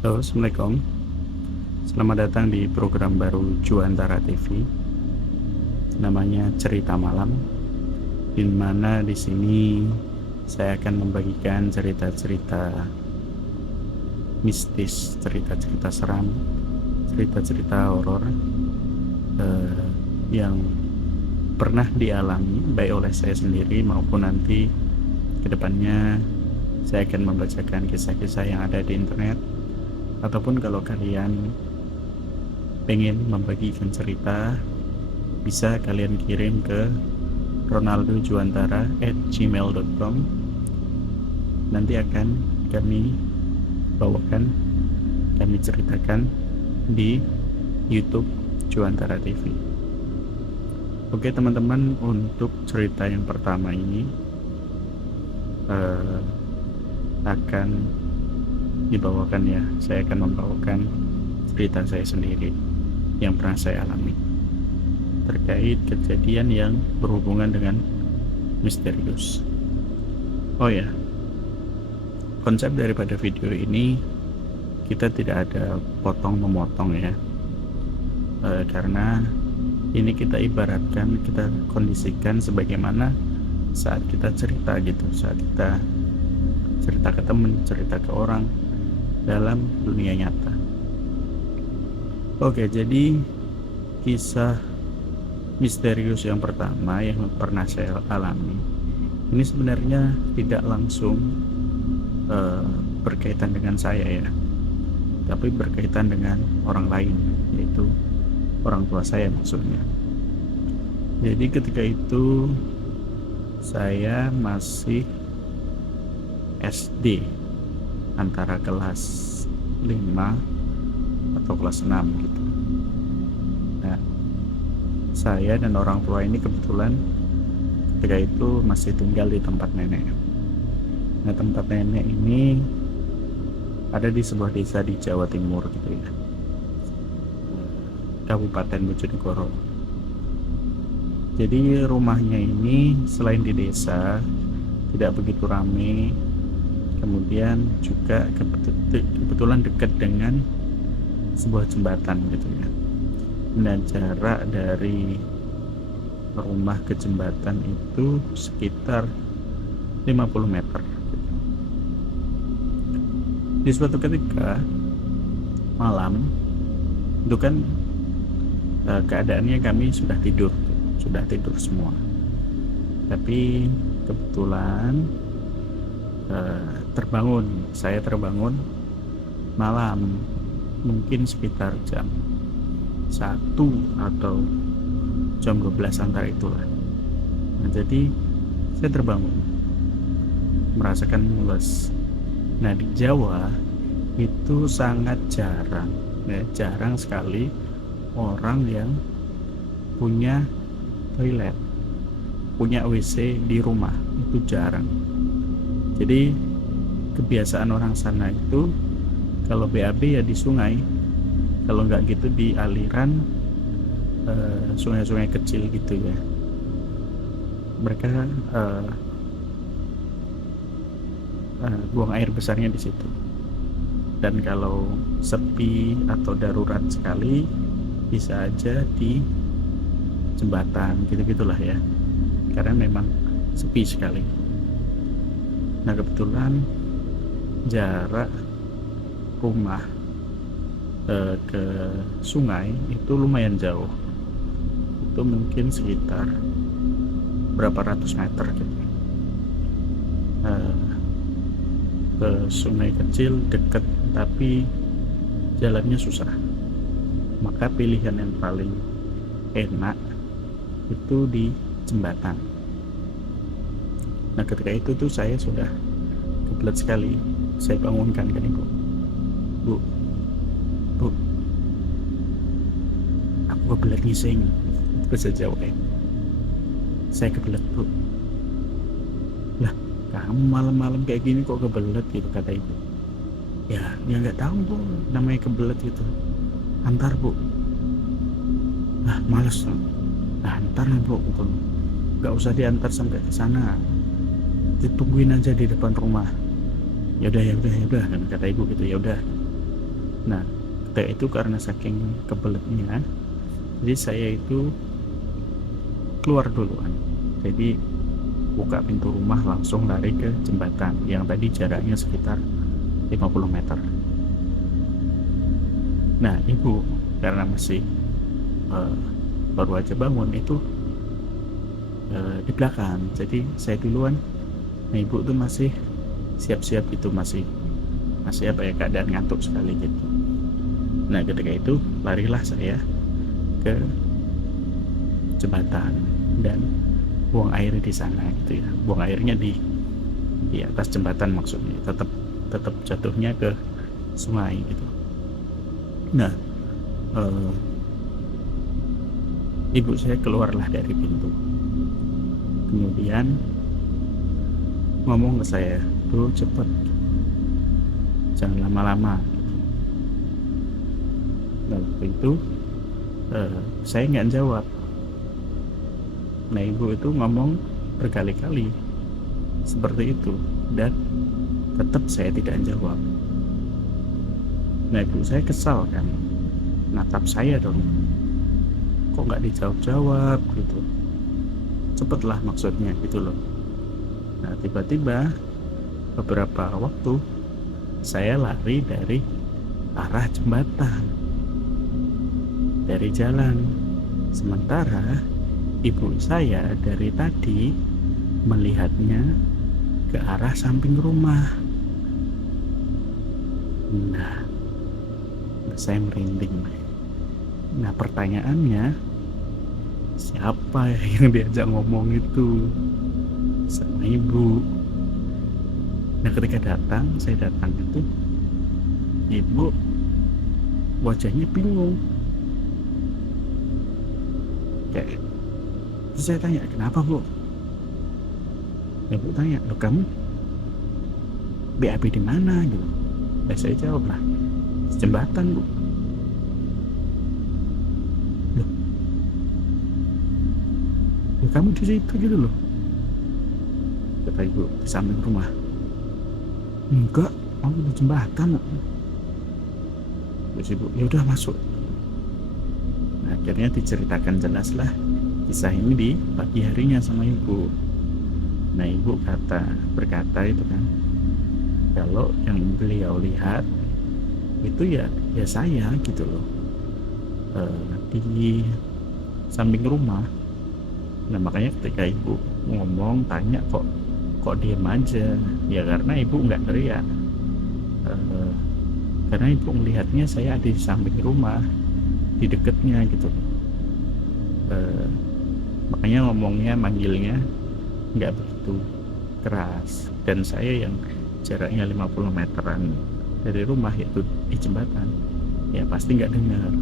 Halo, Assalamualaikum. Selamat datang di program baru Juantara TV. Namanya Cerita Malam, di mana di sini saya akan membagikan cerita-cerita mistis, cerita-cerita seram, cerita-cerita horor eh, yang pernah dialami baik oleh saya sendiri maupun nanti kedepannya saya akan membacakan kisah-kisah yang ada di internet, ataupun kalau kalian pengen membagikan cerita bisa kalian kirim ke ronaldojuantara@gmail.com. Nanti akan kami bawakan, kami ceritakan di YouTube Juantara TV. Oke teman-teman, untuk cerita yang pertama ini akan dibawakan ya, saya akan membawakan cerita saya sendiri yang pernah saya alami terkait kejadian yang berhubungan dengan misterius. Oh ya, konsep daripada video ini kita tidak ada potong memotong ya, karena ini kita ibaratkan, kita kondisikan sebagaimana saat kita cerita gitu, saat kita cerita ke teman, cerita ke orang dalam dunia nyata. Oke, jadi kisah misterius yang pertama yang pernah saya alami ini sebenarnya tidak langsung berkaitan dengan saya ya, tapi berkaitan dengan orang lain, yaitu orang tua saya maksudnya. Jadi ketika itu saya masih SD, antara kelas 5 atau kelas 6 gitu. Nah, saya dan orang tua ini kebetulan ketika itu masih tinggal di tempat nenek. Nah, tempat nenek ini ada di sebuah desa di Jawa Timur gitu ya, Kabupaten Bojonegoro. Jadi rumahnya ini selain di desa tidak begitu ramai, kemudian juga kebetulan dekat dengan sebuah jembatan gitu ya. Dan jarak dari rumah ke jembatan itu sekitar 50 meter. Di suatu ketika malam itu kan keadaannya kami sudah tidur semua, tapi kebetulan saya terbangun malam, mungkin sekitar jam 1 atau jam 12 antara itulah. Nah, jadi saya terbangun merasakan mules. Nah, di Jawa itu sangat jarang ya, jarang sekali orang yang punya toilet, punya WC di rumah, itu jarang. Jadi kebiasaan orang sana itu kalau BAB ya di sungai, kalau nggak gitu di aliran sungai-sungai kecil gitu ya. Mereka buang air besarnya di situ. Dan kalau sepi atau darurat sekali bisa aja di jembatan gitu-gitulah ya, karena memang sepi sekali. Nah, kebetulan jarak rumah ke sungai itu lumayan jauh, itu mungkin sekitar berapa ratus meter gitu. Ke sungai kecil dekat, tapi jalannya susah. Maka pilihan yang paling enak itu di jembatan. Nah, ketika itu tuh saya sudah kebelet sekali. Saya bangunkan kan ibu, bu, aku kebelet ngising, bahasa Jawa ya. Saya kebelet bu. Lah, kamu malam-malam kayak gini kok kebelet gitu, kata ibu. Ya nggak tahu bu, namanya kebelet gitu. Antar bu. Nah, males. Nah, antar lah bu, gitu. Nggak usah diantar sampai ke sana, ditungguin aja di depan rumah. Ya udah kan kata ibu gitu. Ya udah. Nah, ketika itu karena saking kebeletnya, jadi saya itu keluar duluan. Jadi buka pintu rumah langsung lari ke jembatan yang tadi jaraknya sekitar 50 meter. Nah, ibu karena masih uh, baru aja bangun itu di belakang. Jadi saya duluan. Nah, ibu tuh masih siap-siap itu, masih apa ya, keadaan ngantuk sekali gitu. Nah, ketika itu larilah saya ke jembatan dan buang air di sana gitu ya. Buang airnya di atas jembatan, maksudnya tetap jatuhnya ke sungai gitu. Nah, ibu saya keluarlah dari pintu, kemudian ngomong ke saya, "Bro, cepet, jangan lama-lama." Nah, waktu itu saya nggak jawab. Nah, ibu itu ngomong berkali-kali seperti itu dan tetap saya tidak jawab. Nah, ibu saya kesal kan, natap saya dong, kok nggak dijawab-jawab gitu, cepetlah maksudnya gitu loh. Nah, tiba-tiba beberapa waktu saya lari dari arah jembatan, dari jalan, sementara ibu saya dari tadi melihatnya ke arah samping rumah. Nah, saya merinding. Nah, pertanyaannya, siapa yang diajak ngomong itu? Sama ibu. Nah, ketika saya datang itu, ibu wajahnya bingung. Kayak, terus saya tanya, "Kenapa, Bu?" Ibu tanya, "Loh, kamu BAB di mana?" gitu. Nah, saya jawab lah, "Jembatan, Bu." Loh, kamu di situ gitu loh, kata ibu, di samping rumah. "Enggak, aku di jembatan." Terus ibu, "Ya udah masuk." Nah, akhirnya diceritakan jelaslah kisah ini di pagi harinya sama ibu. Nah, ibu berkata itu kan, kalau yang beliau lihat itu ya saya gitu loh, di samping rumah. Nah, makanya ketika ibu ngomong tanya kok diem aja, ya karena ibu nggak teriak, karena ibu melihatnya saya ada di samping rumah, di dekatnya gitu. Makanya ngomongnya, manggilnya nggak begitu keras, dan saya yang jaraknya 50 meteran dari rumah yaitu di jembatan, ya pasti nggak dengar.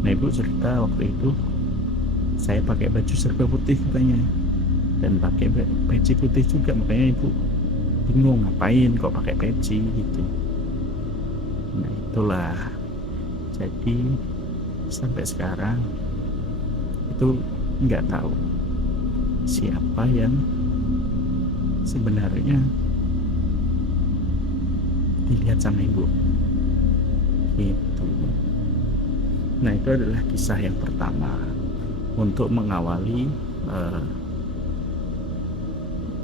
Nah, ibu cerita waktu itu saya pakai baju serba putih katanya, dan pakai peci putih juga, makanya ibu bingung ngapain kok pakai peci gitu. Nah, itulah, jadi sampai sekarang itu nggak tahu siapa yang sebenarnya dilihat sama ibu gitu. Nah, itu adalah kisah yang pertama untuk mengawali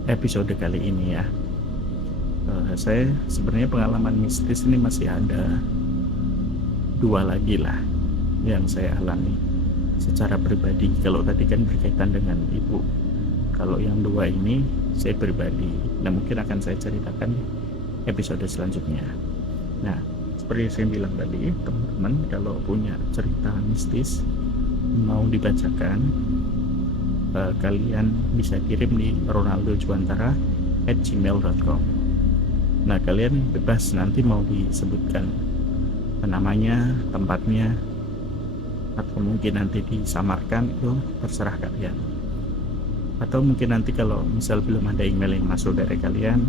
episode kali ini ya. Saya sebenarnya pengalaman mistis ini masih ada 2 lagi lah yang saya alami secara pribadi. Kalau tadi kan berkaitan dengan ibu, kalau yang 2 ini saya pribadi. Nah, mungkin akan saya ceritakan episode selanjutnya. Nah, seperti yang saya bilang tadi, teman-teman kalau punya cerita mistis mau dibacakan, kalian bisa kirim di ronaldojuantara@gmail.com. Nah, kalian bebas nanti mau disebutkan namanya, tempatnya, atau mungkin nanti disamarkan, itu terserah kalian. Atau mungkin nanti kalau misal belum ada email yang masuk dari kalian,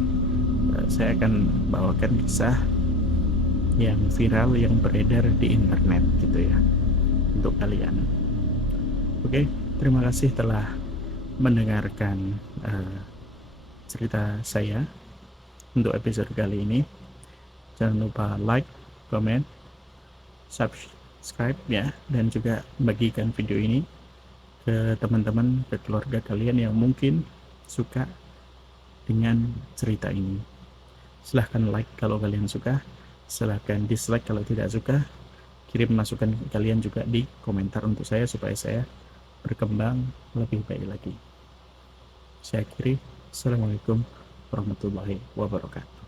saya akan bawakan kisah yang viral, yang beredar di internet gitu ya, untuk kalian. Oke, terima kasih telah mendengarkan cerita saya untuk episode kali ini. Jangan lupa like, comment, subscribe ya, dan juga bagikan video ini ke teman-teman, ke keluarga kalian yang mungkin suka dengan cerita ini. Silahkan like kalau kalian suka, silahkan dislike kalau tidak suka. Kirim masukan kalian juga di komentar untuk saya supaya saya berkembang lebih baik lagi. Saya akhiri. Assalamualaikum warahmatullahi wabarakatuh.